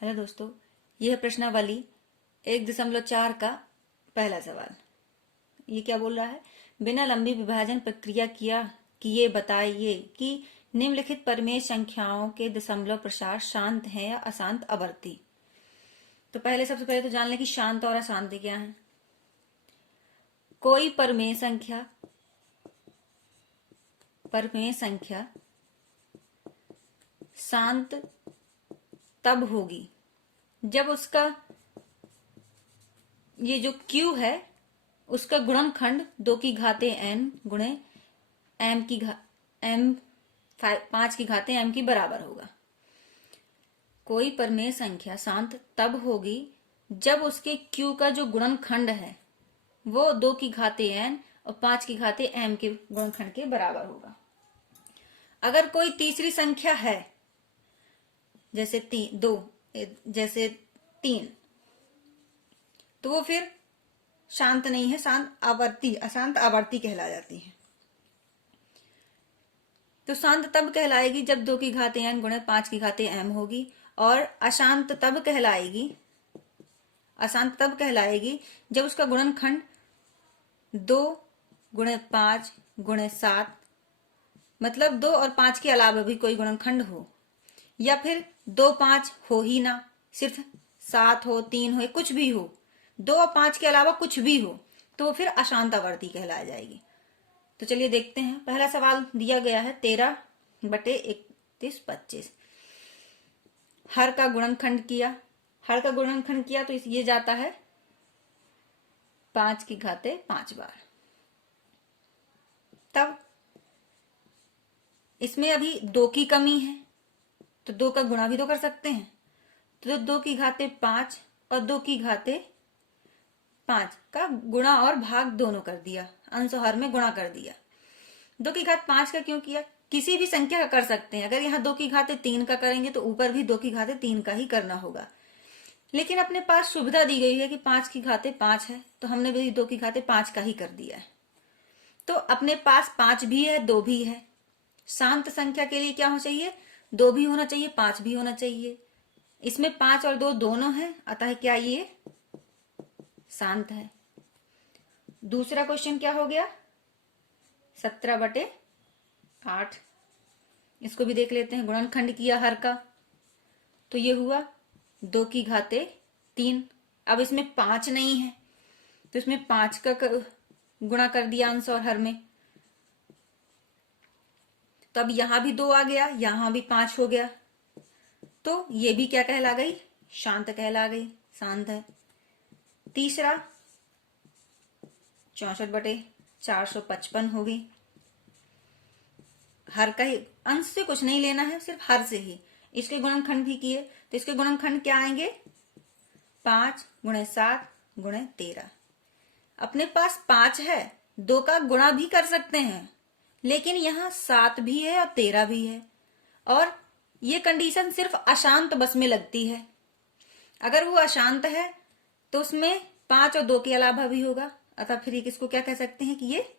Hello दोस्तों, यह प्रश्नावली 1.4 का पहला सवाल। ये क्या बोल रहा है? बिना लंबी विभाजन प्रक्रिया किए बताइए कि निम्नलिखित परिमेय संख्याओं के दशमलव प्रसार शांत है या अशांत आवर्ती। तो सबसे पहले तो जान लें कि शांत और अशांत क्या है। कोई परिमेय संख्या शांत तब होगी जब उसका ये जो Q है उसका गुणनखंड 2 की घाते n गुणे m की m 5 की घाते m की बराबर होगा। कोई परिमेय संख्या शांत तब होगी जब उसके Q का जो गुणनखंड है वो 2 की घाते n और 5 की घाते m के गुणनखंड के बराबर होगा। अगर कोई तीसरी संख्या है जैसे 3 तो वो फिर शांत नहीं है, अशांत आवर्ती कहला जाती है। तो शांत तब कहलाएगी जब 2 की घाते n गुणे 5 की घाते m होगी, और अशांत तब कहलाएगी जब उसका गुणनखंड 2 गुणे 5 गुणे 7, मतलब 2 और 5 के अलावा भी कोई गुणनखंड हो, या फिर 2 5 हो ही ना, सिर्फ 7 हो, 3 हो, कुछ भी हो, 2 और 5 के अलावा कुछ भी हो, तो वो फिर अशांत आवर्ती कहला जाएगी। तो चलिए देखते हैं। पहला सवाल दिया गया है 13/31/25। हर का गुणनखंड किया तो ये जाता है 5 की घाते 5 बार। तब इसमें अभी 2 की कमी है तो 2 का गुणा भी तो कर सकते हैं। तो 2 की घाते 5 और 2 की घाते 5 का गुणा और भाग दोनों कर दिया, अंश और हर में गुणा कर दिया। 2 की घात 5 का क्यों किया? किसी भी संख्या का कर सकते हैं। अगर यहाँ 2 की घाते 3 का करेंगे तो ऊपर भी 2 की घाते 3 का ही करना होगा, लेकिन अपने पास सुविधा दी गई है कि 5 की घाते 5 है तो हमने भी 2 की घाते 5 का ही कर दिया है। तो अपने पास 5 भी है, 2 भी है। शांत संख्या के लिए क्या होना चाहिए? 2 भी होना चाहिए, 5 भी होना चाहिए। इसमें 5 और 2 दोनों है, अतः क्या ये शांत है। दूसरा क्वेश्चन क्या हो गया? 17/8। इसको भी देख लेते हैं। गुणनखंड किया हर का तो ये हुआ 2 की घाते 3। अब इसमें 5 नहीं है तो इसमें 5 का गुणा कर दिया अंश और हर में, तो अब यहां भी 2 आ गया, यहां भी 5 हो गया, तो ये भी क्या कहला गई? शांत कहला गई, शांत है। तीसरा 64/455 होगी। हर का ही, अंश से कुछ नहीं लेना है, सिर्फ हर से ही। इसके गुणनखंड भी किए तो इसके गुणनखंड क्या आएंगे? 5 गुणे 7 गुणे 13। अपने पास 5 है, 2 का गुणा भी कर सकते हैं, लेकिन यहां 7 भी है और 13 भी है, और ये कंडीशन सिर्फ अशांत बस में लगती है। अगर वो अशांत है तो उसमें 5 और 2 के अलावा भी होगा, अतः फिर इसको क्या कह सकते हैं कि ये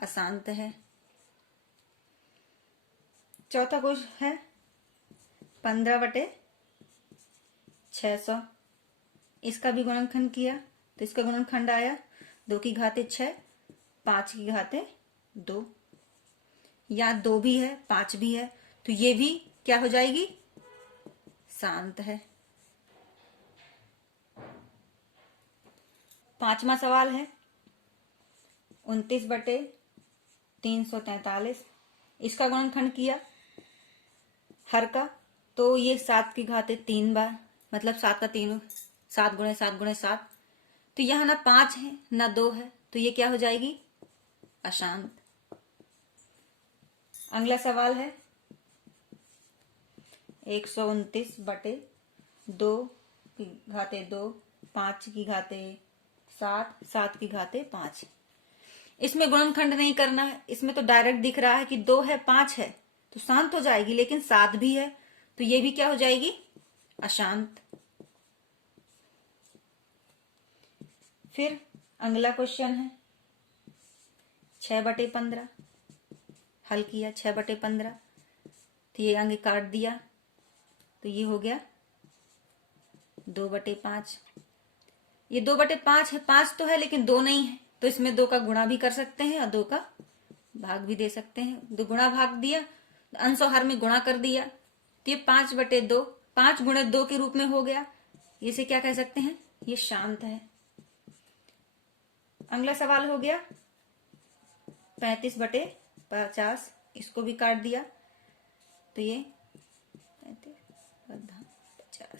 अशांत है। चौथा क्वेश्चन है 15/600। इसका भी गुणनखंड किया तो इसका गुणनखंड आया 2 की घाते 6, 5 की घाते 2। या 2 भी है, 5 भी है, तो ये भी क्या हो जाएगी? शांत है। पांचवा सवाल है 29/343। इसका गुणनखंड किया हर का तो ये 7 की घाते 3 बार, मतलब 7 का 3, 7 गुणे 7 गुणे 7। तो यहां ना 5 है ना 2 है, तो ये क्या हो जाएगी? अशांत। अगला सवाल है 129/2 की घाते 2, 5 की घाते 7, 7 की घाते 5। इसमें गुणनखंड नहीं करना है, इसमें तो डायरेक्ट दिख रहा है कि 2 है 5 है तो शांत हो जाएगी, लेकिन 7 भी है तो ये भी क्या हो जाएगी? अशांत। फिर अगला क्वेश्चन है 6/15। हल किया 6/15 तो ये आगे काट दिया तो ये हो गया 2/5। ये 2/5 है, 5 तो है लेकिन 2 नहीं है, तो इसमें 2 का गुणा भी कर सकते हैं और 2 का भाग भी दे सकते हैं। 2 गुणा भाग दिया, अंश और हर में गुणा कर दिया, तो ये 5/2, 5 गुणे 2 के रूप में हो गया। इसे क्या कह सकते हैं? ये शांत है। अगला सवाल हो गया 35/50, इसको भी काट दिया तो ये 35/50,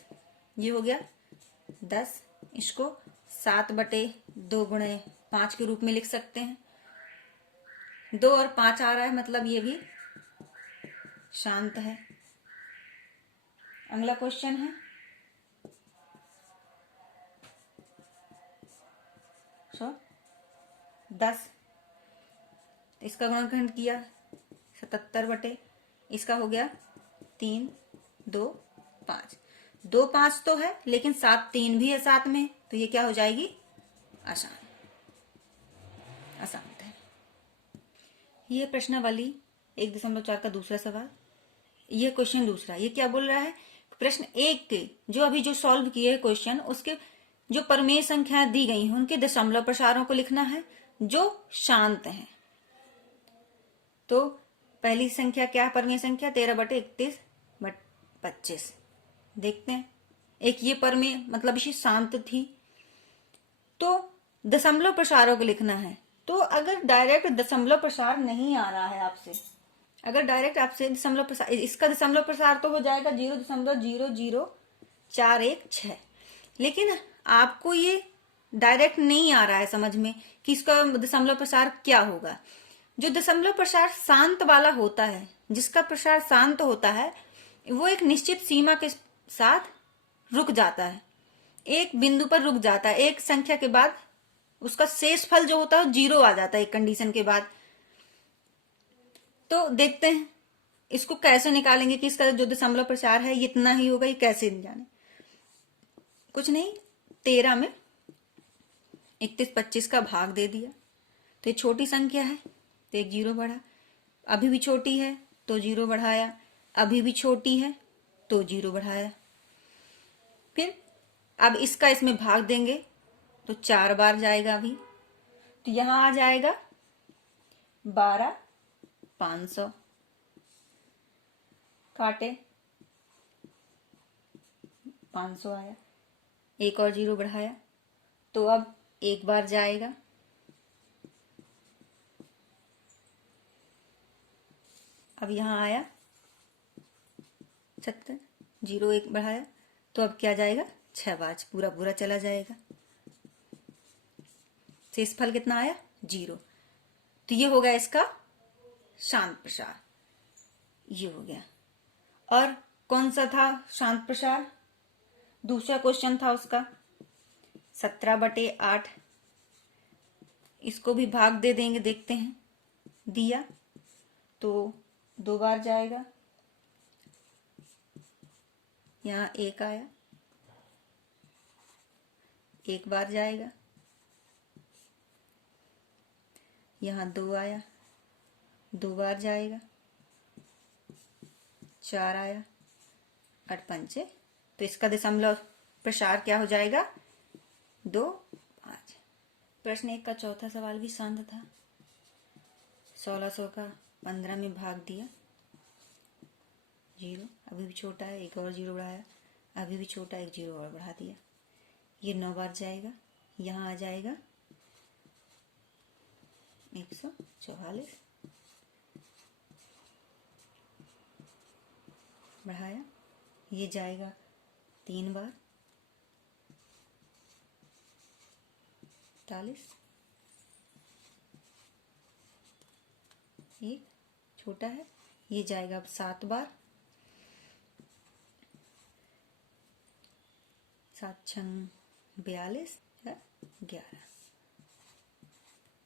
ये हो गया 10। इसको 7/2 गुणे 5 के रूप में लिख सकते हैं। 2 और 5 आ रहा है, मतलब ये भी शांत है। अगला क्वेश्चन है 10, इसका गुणनखंड किया 77/, इसका हो गया 3, 2, 5। 2 5 तो है लेकिन 7 3 भी है साथ में, तो ये क्या हो जाएगी? आसान, अशांत है। ये प्रश्नावली 1.4 का दूसरा सवाल। ये क्वेश्चन दूसरा, ये क्या बोल रहा है? प्रश्न 1 के जो अभी जो सॉल्व किए क्वेश्चन, उसके जो परमेय संख्या दी गई हैं उनके दशमलव प्रसारों को लिखना है जो शांत हैं। तो पहली संख्या क्या है? परमेय संख्या 13/31/25। देखते हैं, एक ये परमेय मतलब इसे शांत थी, तो दशमलव प्रसारों को लिखना है। तो अगर डायरेक्ट दशमलव प्रसार नहीं आ रहा है आपसे, अगर डायरेक्ट आपसे दशमलव प्रसार, इसका दशमलव प्रसार तो हो जाएगा 0.00416, लेकिन आपको ये डायरेक्ट नहीं आ रहा है समझ में कि इसका दशमलव प्रसार क्या होगा। जो दशमलव प्रसार शांत वाला होता है, जिसका प्रसार शांत होता है, वो एक निश्चित सीमा के साथ रुक जाता है, एक बिंदु पर रुक जाता है। एक संख्या के बाद उसका शेष फल जो होता है 0 आ जाता है एक कंडीशन के बाद। तो देखते हैं इसको कैसे निकालेंगे कि इसका जो दशमलव प्रसार है इतना ही होगा, ये कैसे जाने? कुछ नहीं, 13 में 31/25 का भाग दे दिया, तो ये छोटी संख्या है तो एक 0 बढ़ा, अभी भी छोटी है तो 0 बढ़ाया, अभी भी छोटी है तो 0 बढ़ाया। फिर अब इसका इसमें भाग देंगे तो 4 बार जाएगा अभी, तो यहां आ जाएगा 12,500, काटे 500 आया, एक और 0 बढ़ाया तो अब एक बार जाएगा, अब यहां आया 70, 0 एक बढ़ाया तो अब क्या जाएगा? 6 बार पूरा पूरा चला जाएगा। शेषफल कितना आया? 0। तो ये हो गया इसका शांत प्रसार, ये हो गया। और कौन सा था शांत प्रसार? दूसरा क्वेश्चन था उसका 17/8, इसको भी भाग दे देंगे, देखते हैं। दिया तो 2 बार जाएगा, यहां 1 आया, एक बार जाएगा, यहां 2 आया, 2 बार जाएगा, 4 आया, 8 पंचे, तो इसका दशमलव प्रसार क्या हो जाएगा? 2, 5। प्रश्न 1 का चौथा सवाल भी शांत था। 1600 का 15 में भाग दिया, 0 अभी भी छोटा है, एक और 0 बढ़ाया, अभी भी छोटा, एक 0 और बढ़ा दिया, ये 9 बार जाएगा, यहां आ जाएगा 144, बढ़ाया, ये जाएगा 3 बार, 40, एक छोटा है, ये जाएगा अब 7 बार, 7 छंग 42, 11,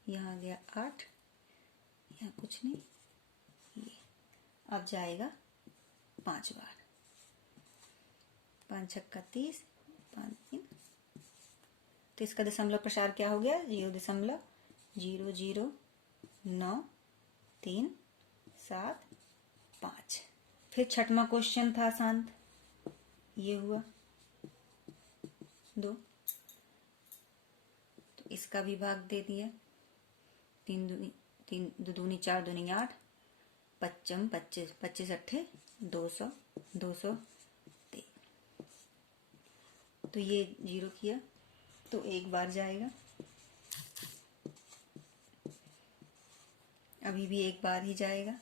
यहाँ गया 8, यहाँ कुछ नहीं, ये अब जाएगा 5 बार, 5 छक्का 30, 5 3, तो इसका दशमलव प्रसार क्या हो गया? 0.00937 5। फिर छठवां क्वेश्चन था शांत, ये हुआ 2। तो इसका भी भाग दे दिया। 3 दूनी 4 दूनी 8, 55 25 25 अट्ठे 200 200। तो ये 0 किया तो एक बार जाएगा, अभी भी एक बार ही जाएगा।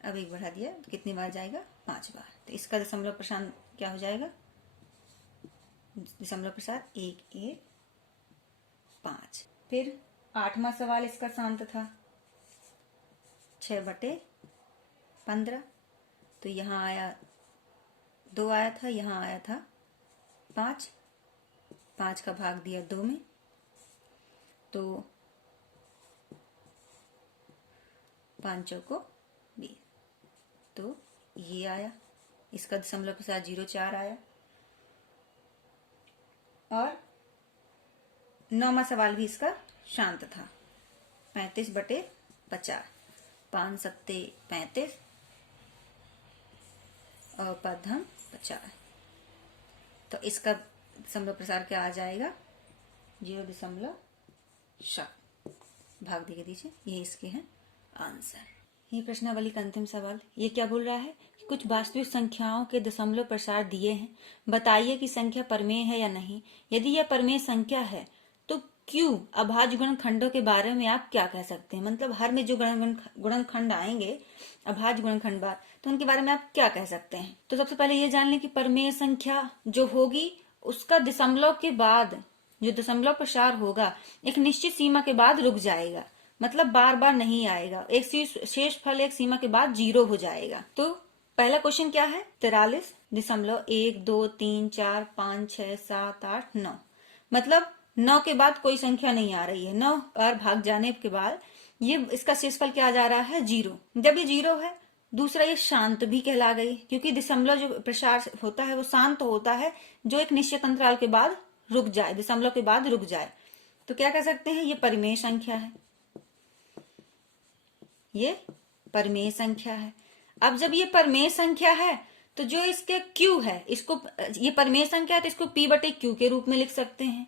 अब एक बढ़ा दिया तो कितनी बार जाएगा? 5 बार। तो इसका दशमलव प्रसार क्या हो जाएगा? दशमलव प्रसार 1 1 5। फिर 8वां सवाल इसका शांत था, 6/15। तो यहाँ आया 2 आया था, यहाँ आया था 5। 5 का भाग दिया 2 में, तो 5 चौको 20। तो ये आया, इसका दशमलव प्रसार 0.4 आया। और 9वां सवाल भी इसका शांत था, 35/50। 5 सत्ते 35 और पदम 50। तो इसका दशमलव प्रसार क्या आ जाएगा? 0.7 भाग दिए दीजिए। ये इसके हैं आंसर। ये प्रश्नावली का अंतिम सवाल। ये क्या बोल रहा है कि कुछ वास्तविक संख्याओं के दशमलव प्रसार दिए हैं, बताइए कि संख्या परमेय है या नहीं। यदि यह परमेय संख्या है तो क्यों अभाज्य गुणनखंडों के बारे में आप क्या कह सकते हैं? मतलब हर में जो गुणनखंड आएंगे अभाज्य गुणनखंड बार, तो उनके बारे में आप क्या कह सकते हैं? तो सबसे पहले ये जान लें कि परमेय संख्या जो होगी उसका दशमलव के बाद जो दशमलव प्रसार होगा एक निश्चित सीमा के बाद रुक जाएगा, मतलब बार बार नहीं आएगा। एक शेष फल एक सीमा के बाद 0 हो जाएगा। तो पहला क्वेश्चन क्या है? 43.1 2 3 4 5 6 7 8 9। मतलब 9 के बाद कोई संख्या नहीं आ रही है। 9 बार भाग जाने के बाद ये इसका शेषफल क्या जा रहा है? 0। जब ये 0 है, दूसरा ये शांत भी कहला गई, क्योंकि दशमलव जो प्रसार होता है वो शांत होता है, जो एक निश्चित अंतराल के बाद रुक जाए, दशमलव के बाद रुक जाए। तो क्या कह सकते हैं? ये परिमेय संख्या है, ये परिमेय संख्या है। अब जब ये परिमेय संख्या है तो जो इसके q है, इसको ये परिमेय संख्या है तो इसको p/q के रूप में लिख सकते हैं।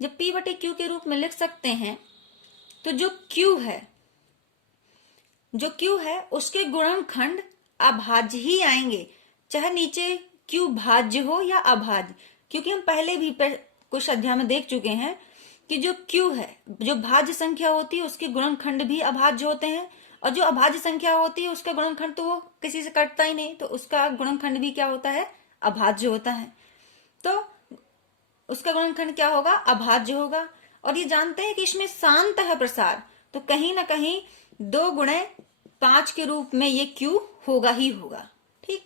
जब p/q के रूप में लिख सकते हैं तो जो q है उसके गुणनखंड अभाज्य ही आएंगे, चाहे नीचे q भाज्य हो या अभाज्य। क्योंकि हम पहले भी कुछ अध्याय में देख चुके हैं कि जो q है, जो भाज्य संख्या होती है उसके गुणनखंड भी अभाज्य होते हैं, और जो अभाज्य संख्या होती है उसका गुणनखंड तो वो किसी से कटता ही नहीं, तो उसका गुणनखंड भी क्या होता है? अभाज्य होता है। तो उसका गुणनखंड क्या होगा? अभाज्य होगा। और ये जानते हैं कि इसमें शांत है प्रसार, तो कहीं ना कहीं 2x5 के रूप में ये q होगा ही होगा। ठीक,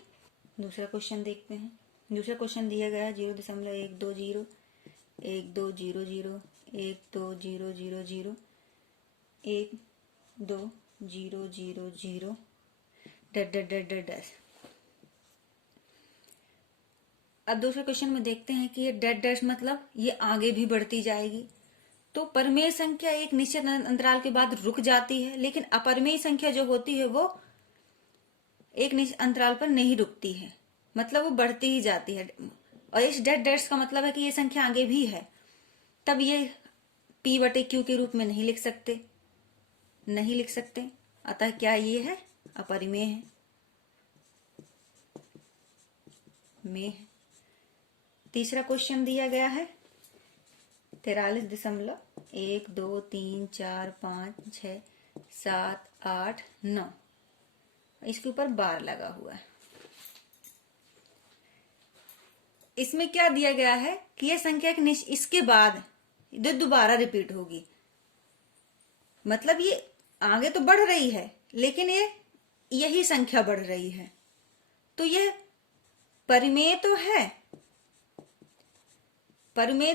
दूसरा क्वेश्चन देखते हैं। दूसरा क्वेश्चन दिया गया 0.120 1200 12000 12000 डैश। अब दूसरे क्वेश्चन में देखते हैं कि ये डैश मतलब ये आगे भी बढ़ती जाएगी। तो परमेय संख्या एक निश्चित अंतराल के बाद रुक जाती है, लेकिन अपरमेय संख्या जो होती है वो एक निश्चित अंतराल पर नहीं रुकती है, मतलब वो बढ़ती ही जाती है। और इस डैश का मतलब है कि ये संख्या आगे भी है। तब ये p/q के रूप में नहीं लिख सकते। अतः क्या ये है? अपरिमेय है, तीसरा क्वेश्चन दिया गया है 43.1 2 3 4 5 6 7 8 9। इसके ऊपर बार लगा हुआ है। इसमें क्या दिया गया है कि यह संख्या इसके बाद दोबारा रिपीट होगी, मतलब ये आगे तो बढ़ रही है लेकिन यही संख्या बढ़ रही है। तो यह परिमेय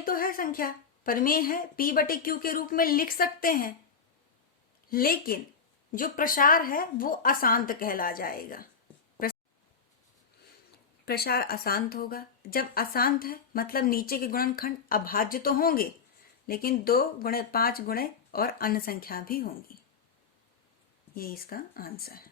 तो है संख्या, परिमेय है, p/q के रूप में लिख सकते हैं, लेकिन जो प्रसार है वो अशांत कहला जाएगा। प्रसार अशांत होगा। जब अशांत है मतलब नीचे के गुणनखंड अभाज्य तो होंगे, लेकिन 2 गुणे 5 गुणे और अन्य संख्या भी होंगी। ये इसका आंसर है।